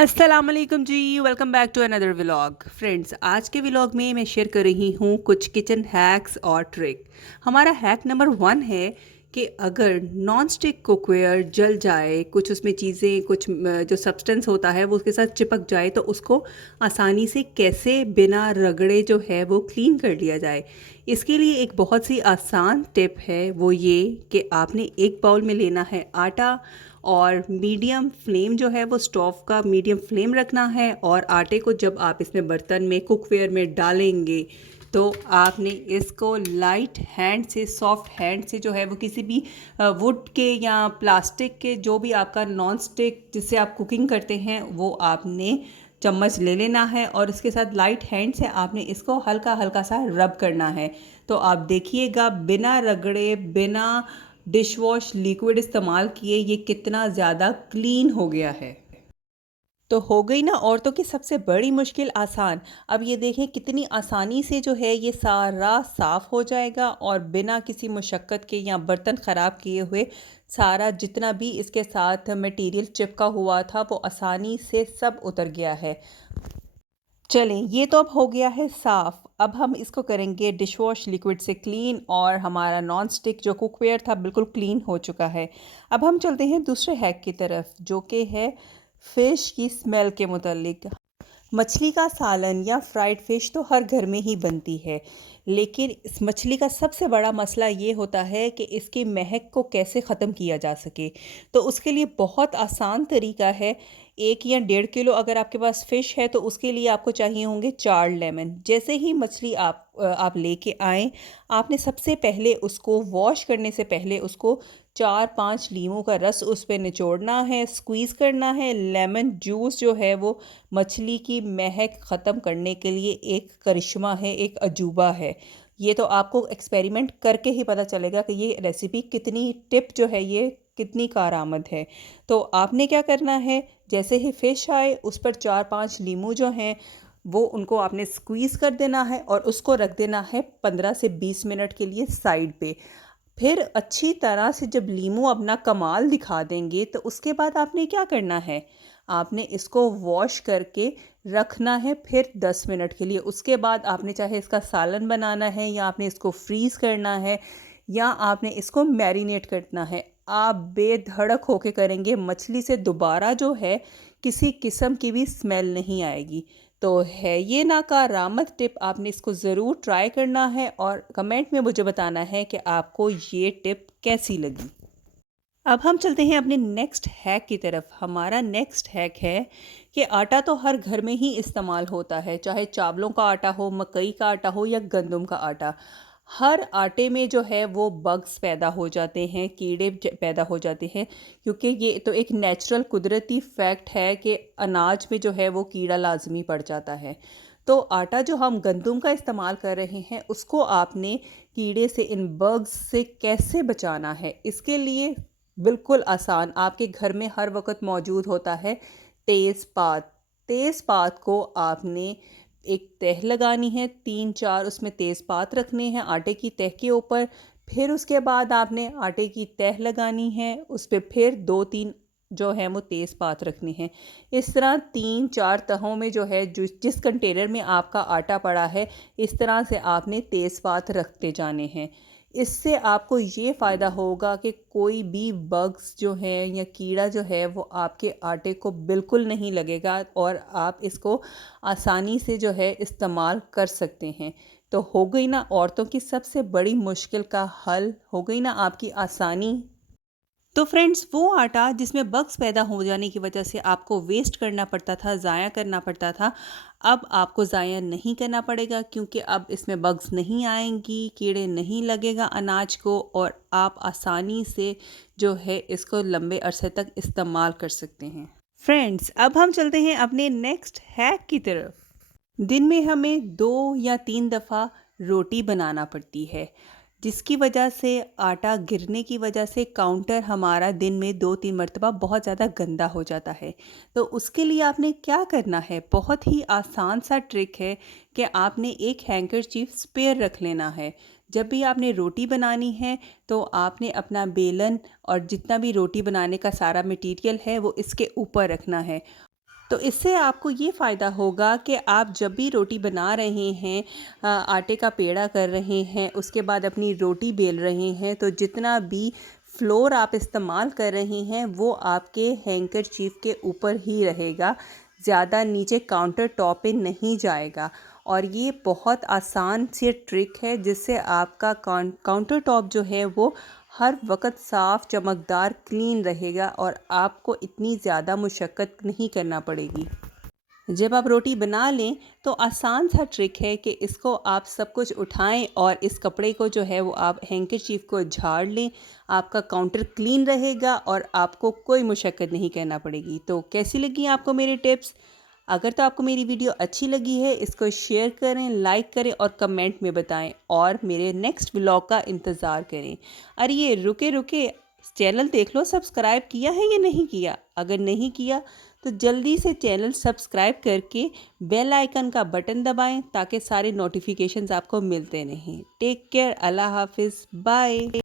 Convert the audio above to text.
अस्सलाम वालेकुम जी। Welcome back to another vlog. Friends, आज के व्लॉग में मैं शेयर कर रही हूँ कुछ किचन हैक्स और ट्रिक। हमारा हैक नंबर 1 है कि अगर नॉन स्टिक कुकवेयर जल जाए, कुछ उसमें चीज़ें, कुछ जो सब्सटेंस होता है वो उसके साथ चिपक जाए, तो उसको आसानी से कैसे बिना रगड़े जो है वो क्लीन कर लिया जाए। इसके लिए एक बहुत सी आसान टिप है, वो ये कि आपने एक बाउल में लेना है आटा और मीडियम फ्लेम जो है वो स्टोव का मीडियम फ्लेम रखना है। और आटे को जब आप इसमें बर्तन में कुकवेयर में डालेंगे तो आपने इसको लाइट हैंड से, सॉफ्ट हैंड से जो है वो किसी भी वुड के या प्लास्टिक के, जो भी आपका नॉन स्टिक जिससे आप कुकिंग करते हैं, वो आपने चम्मच ले लेना है और इसके साथ लाइट हैंड से आपने इसको हल्का हल्का सा रब करना है। तो आप देखिएगा बिना रगड़े, बिना डिश वॉश लिक्विड इस्तेमाल किए ये कितना ज़्यादा क्लीन हो गया है। तो हो गई ना औरतों की सबसे बड़ी मुश्किल आसान। अब ये देखें कितनी आसानी से जो है ये सारा साफ़ हो जाएगा और बिना किसी मुशक्क़त के या बर्तन ख़राब किए हुए सारा जितना भी इसके साथ मटेरियल चिपका हुआ था वो आसानी से सब उतर गया है। चलें, ये तो अब हो गया है साफ़। अब हम इसको करेंगे डिश वॉश लिक्विड से क्लीन और हमारा नॉन स्टिक जो कुकवेयर था बिल्कुल क्लीन हो चुका है। अब हम चलते हैं दूसरे हैक की तरफ, जो कि है फ़िश की स्मेल के मुतालिक। मछली का सालन या फ्राइड फ़िश तो हर घर में ही बनती है, लेकिन इस मछली का सबसे बड़ा मसला ये होता है कि इसकी महक को कैसे ख़त्म किया जा सके। तो उसके लिए बहुत आसान तरीका है। 1 या 1.5 किलो अगर आपके पास फ़िश है तो उसके लिए आपको चाहिए होंगे 4 लेमन। जैसे ही मछली आप लेके आएँ, आपने सबसे पहले उसको वॉश करने से पहले उसको 4-5 लीमों का रस उस पे निचोड़ना है, स्क्वीज़ करना है। लेमन जूस जो है वो मछली की महक ख़त्म करने के लिए एक करिश्मा है, एक अजूबा है। ये तो आपको एक्सपेरिमेंट करके ही पता चलेगा कि ये रेसिपी कितनी, टिप जो है ये कितनी कारआमद है। तो आपने क्या करना है, जैसे ही फ़िश आए उस पर 4-5 लीमू जो हैं वो उनको आपने स्क्वीज़ कर देना है और उसको रख देना है 15 से 20 मिनट के लिए साइड पे। फिर अच्छी तरह से जब लीमू अपना कमाल दिखा देंगे तो उसके बाद आपने क्या करना है, आपने इसको वॉश करके रखना है फिर 10 मिनट के लिए। उसके बाद आपने चाहे इसका सालन बनाना है या आपने इसको फ्रीज़ करना है या आपने इसको मैरिनेट करना है। आप बेधड़क होके करेंगे, मछली से दोबारा जो है किसी किस्म की भी स्मेल नहीं आएगी। तो है ये नाकारामद टिप, आपने इसको ज़रूर ट्राई करना है और कमेंट में मुझे बताना है कि आपको ये टिप कैसी लगी। अब हम चलते हैं अपने नेक्स्ट हैक की तरफ। हमारा नेक्स्ट हैक है कि आटा तो हर घर में ही इस्तेमाल होता है, चाहे चावलों का आटा हो, मकई का आटा हो या गंदम का आटा। हर आटे में जो है वो बग्स पैदा हो जाते हैं, कीड़े पैदा हो जाते हैं, क्योंकि ये तो एक नेचुरल कुदरती फैक्ट है कि अनाज में जो है वो कीड़ा लाजमी पड़ जाता है। तो आटा जो हम गंदम का इस्तेमाल कर रहे हैं उसको आपने कीड़े से, इन बग्स से कैसे बचाना है, इसके लिए बिल्कुल आसान, आपके घर में हर वक्त मौजूद होता है तेज़पात। तेज़पात को आपने एक तह लगानी है, 3-4 उसमें तेज़पात रखने हैं आटे की तह के ऊपर। फिर उसके बाद आपने आटे की तह लगानी है, उस पे फिर 2-3 जो है वो तेज़पात रखने हैं। इस तरह 3-4 तहों में जो है, जिस कंटेनर में आपका आटा पड़ा है, इस तरह से आपने तेज़पात रखते जाने हैं। इससे आपको ये फ़ायदा होगा कि कोई भी बग्स जो हैं या कीड़ा जो है वो आपके आटे को बिल्कुल नहीं लगेगा और आप इसको आसानी से जो है इस्तेमाल कर सकते हैं। तो हो गई ना औरतों की सबसे बड़ी मुश्किल का हल, हो गई ना आपकी आसानी। तो फ्रेंड्स, वो आटा जिसमें बग्स पैदा हो जाने की वजह से आपको वेस्ट करना पड़ता था, ज़ाया करना पड़ता था, अब आपको ज़ाया नहीं करना पड़ेगा, क्योंकि अब इसमें बग्स नहीं आएंगी, कीड़े नहीं लगेगा अनाज को और आप आसानी से जो है इसको लंबे अरसे तक इस्तेमाल कर सकते हैं। फ्रेंड्स, अब हम चलते हैं अपने नेक्स्ट हैक की तरफ। दिन में हमें 2 या 3 दफ़ा रोटी बनाना पड़ती है, जिसकी वजह से आटा गिरने की वजह से काउंटर हमारा दिन में 2-3 मरतबा बहुत ज़्यादा गंदा हो जाता है। तो उसके लिए आपने क्या करना है, बहुत ही आसान सा ट्रिक है कि आपने एक हैंकरचीफ स्पेयर रख लेना है। जब भी आपने रोटी बनानी है तो आपने अपना बेलन और जितना भी रोटी बनाने का सारा मटेरियल है वो इसके ऊपर रखना है। तो इससे आपको ये फ़ायदा होगा कि आप जब भी रोटी बना रहे हैं, आटे का पेड़ा कर रहे हैं, उसके बाद अपनी रोटी बेल रहे हैं, तो जितना भी फ्लोर आप इस्तेमाल कर रहे हैं वो आपके हैंकरचीफ के ऊपर ही रहेगा, ज़्यादा नीचे काउंटर टॉप पे नहीं जाएगा। और ये बहुत आसान सी ट्रिक है जिससे आपका काउंटर टॉप जो है वो हर वक्त साफ़, चमकदार, क्लीन रहेगा और आपको इतनी ज़्यादा मुशक्क़त नहीं करना पड़ेगी। जब आप रोटी बना लें तो आसान सा ट्रिक है कि इसको आप सब कुछ उठाएं और इस कपड़े को जो है वो आप हैंकरचीफ को झाड़ लें। आपका काउंटर क्लीन रहेगा और आपको कोई मुशक्क़त नहीं करना पड़ेगी। तो कैसी लगी आपको मेरी टिप्स? अगर तो आपको मेरी वीडियो अच्छी लगी है, इसको शेयर करें, लाइक करें और कमेंट में बताएं और मेरे नेक्स्ट व्लॉग का इंतज़ार करें। अरे ये रुके रुके, चैनल देख लो, सब्सक्राइब किया है या नहीं किया? अगर नहीं किया तो जल्दी से चैनल सब्सक्राइब करके बेल आइकन का बटन दबाएं ताकि सारे नोटिफिकेशंस आपको मिलते रहें। टेक केयर, अल्लाह हाफिज़, बाय।